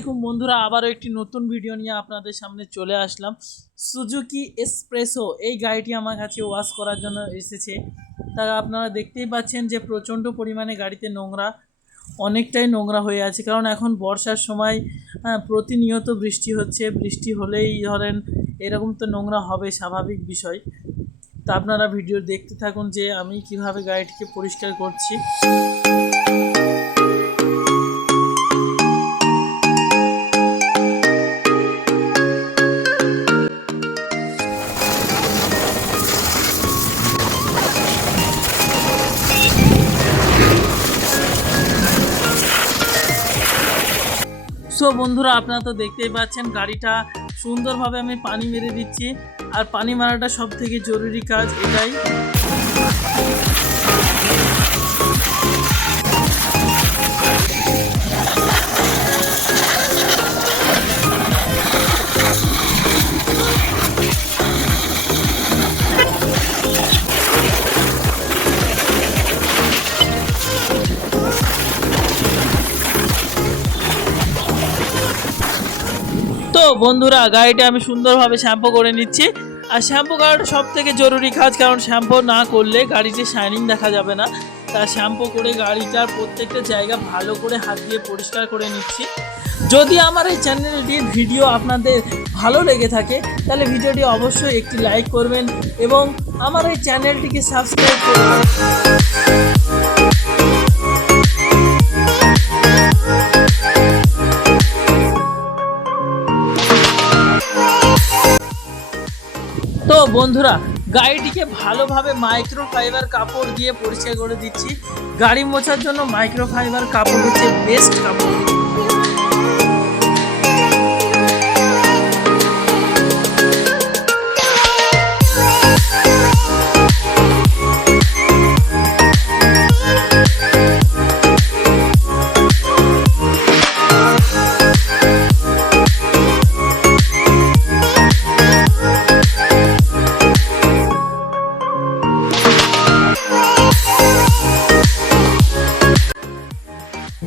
আলাইকুম বন্ধুরা, আবারও একটি নতুন ভিডিও নিয়ে আপনাদের সামনে চলে আসলাম। সুজুকি এসপ্রেসো এই গাড়িটি আমার কাছে ওয়াশ করার জন্য এসেছে। তা আপনারা দেখতেই পাচ্ছেন যে প্রচণ্ড পরিমাণে গাড়িতে নোংরা, অনেকটাই নোংরা হয়ে আছে, কারণ এখন বর্ষার সময় প্রতিনিয়ত বৃষ্টি হচ্ছে। বৃষ্টি হলেই ধরেন এরকম তো নোংরা হবে, স্বাভাবিক বিষয়। তা আপনারা ভিডিও দেখতে থাকুন যে আমি কিভাবে গাড়িটিকে পরিষ্কার করছি। সো বন্ধুরা, আপনারা তো দেখতেই পাচ্ছেন গাড়িটা সুন্দরভাবে আমি পানি মেরে দিচ্ছি। আর পানি মারাটা সব থেকে জরুরি কাজ, এটাই। তো বন্ধুরা, গাড়িটা আমি সুন্দরভাবে শ্যাম্পু করে নিচ্ছি। আর শ্যাম্পু করাটা সব থেকে জরুরি কাজ, কারণ শ্যাম্পু না করলে গাড়িতে শাইনিং দেখা যাবে না। তা শ্যাম্পু করে গাড়িটার প্রত্যেকটা জায়গা ভালো করে হাত দিয়ে পরিষ্কার করে নিচ্ছি। যদি আমার এই চ্যানেলটির ভিডিও আপনাদের ভালো লেগে থাকে তাহলে ভিডিওটি অবশ্যই একটি লাইক করবেন এবং আমার এই চ্যানেলটিকে সাবস্ক্রাইব করবেন। তো বন্ধুরা, গাড়িটিকে ভালোভাবে মাইক্রোফাইবার কাপড় দিয়ে পরিষ্কার করে দিচ্ছি। গাড়ি মোছার জন্য মাইক্রোফাইবার কাপড় হচ্ছে বেস্ট কাপড়।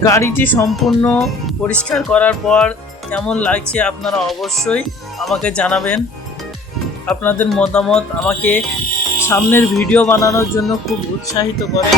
গাড়িটি সম্পূর্ণ পরিষ্কার করার পর কেমন লাগছে আপনারা অবশ্যই আমাকে জানাবেন। আপনাদের মতামত আমাকে সামনের ভিডিও বানানোর জন্য খুব উৎসাহিত করে।